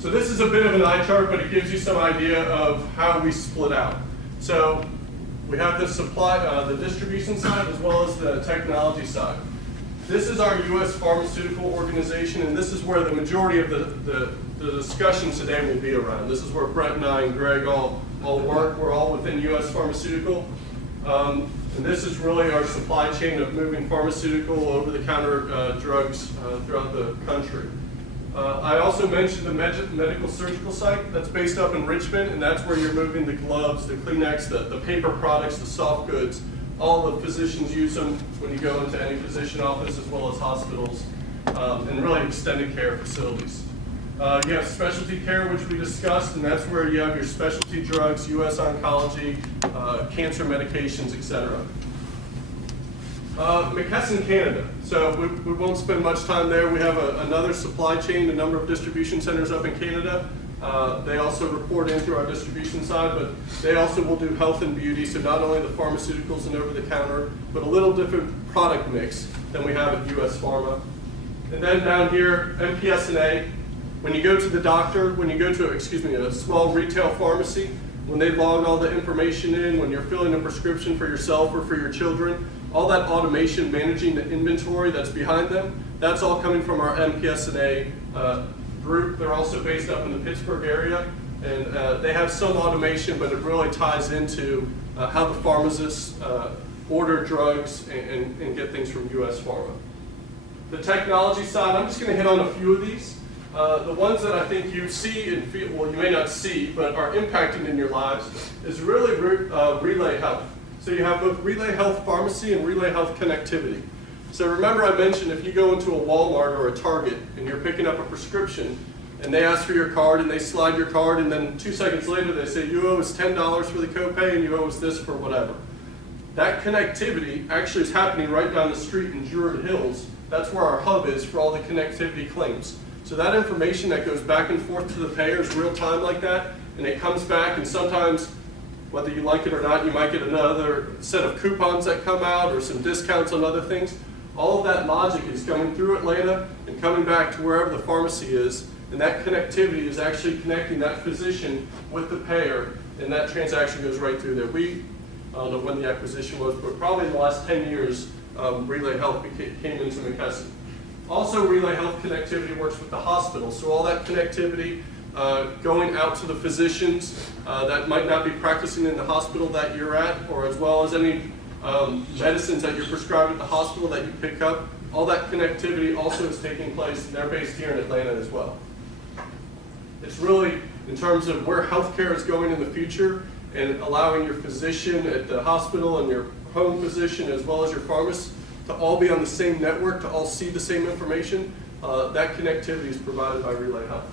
So this is a bit of an eye chart, but it gives you some idea of how we split out. So we have the supply, the distribution side as well as the technology side. This is our U.S. pharmaceutical organization, and this is where the majority of the discussion today will be around. This is where Brett and I and Greg all work. We're all within U.S. pharmaceutical. And this is really our supply chain of moving pharmaceutical over-the-counter drugs throughout the country. I also mentioned the medical surgical site that's based up in Richmond, and that's where you're moving the gloves, the Kleenex, the paper products, the soft goods. All the physicians use them when you go into any physician office as well as hospitals, and really extended care facilities. You have specialty care, which we discussed, and that's where you have your specialty drugs, U.S. oncology, cancer medications, etc. McKesson Canada. So we won't spend much time there. We have another supply chain, a number of distribution centers up in Canada. They also report in through our distribution side, but they also will do health and beauty, so not only the pharmaceuticals and over-the-counter, but a little different product mix than we have at U.S. Pharma. And then down here, MPS&A. When you go to the doctor, when you go to, a small retail pharmacy, when they log all the information in, when you're filling a prescription for yourself or for your children, all that automation managing the inventory that's behind them, that's all coming from our MPS&A group. They're also based up in the Pittsburgh area, and they have some automation, but it really ties into how the pharmacists order drugs and get things from U.S. Pharma. The technology side, I'm just going to hit on a few of these. The ones that I think you see and feel, well, you may not see, but are impacting in your lives, is really Relay Health. So you have both Relay Health Pharmacy and Relay Health Connectivity. So remember I mentioned if you go into a Walmart or a Target and you're picking up a prescription and they ask for your card and they slide your card and then 2 seconds later they say you owe us $10 for the copay and you owe us this for whatever. That connectivity actually is happening right down the street in Druid Hills. That's where our hub is for all the connectivity claims. So that information that goes back and forth to the payers real time like that, and it comes back, and sometimes, whether you like it or not, you might get another set of coupons that come out or some discounts on other things. All of that logic is going through Atlanta and coming back to wherever the pharmacy is, and that connectivity is actually connecting that physician with the payer, and that transaction goes right through there. I don't know when the acquisition was, but probably in the last 10 years, Relay Health came into McKesson. Also, Relay Health Connectivity works with the hospital, so all that connectivity going out to the physicians that might not be practicing in the hospital that you're at, or as well as any medicines that you're prescribed at the hospital that you pick up, all that connectivity also is taking place, and they're based here in Atlanta as well. It's really, in terms of where healthcare is going in the future, and allowing your physician at the hospital and your home physician as well as your pharmacist to all be on the same network, to all see the same information. That connectivity is provided by Relay Health.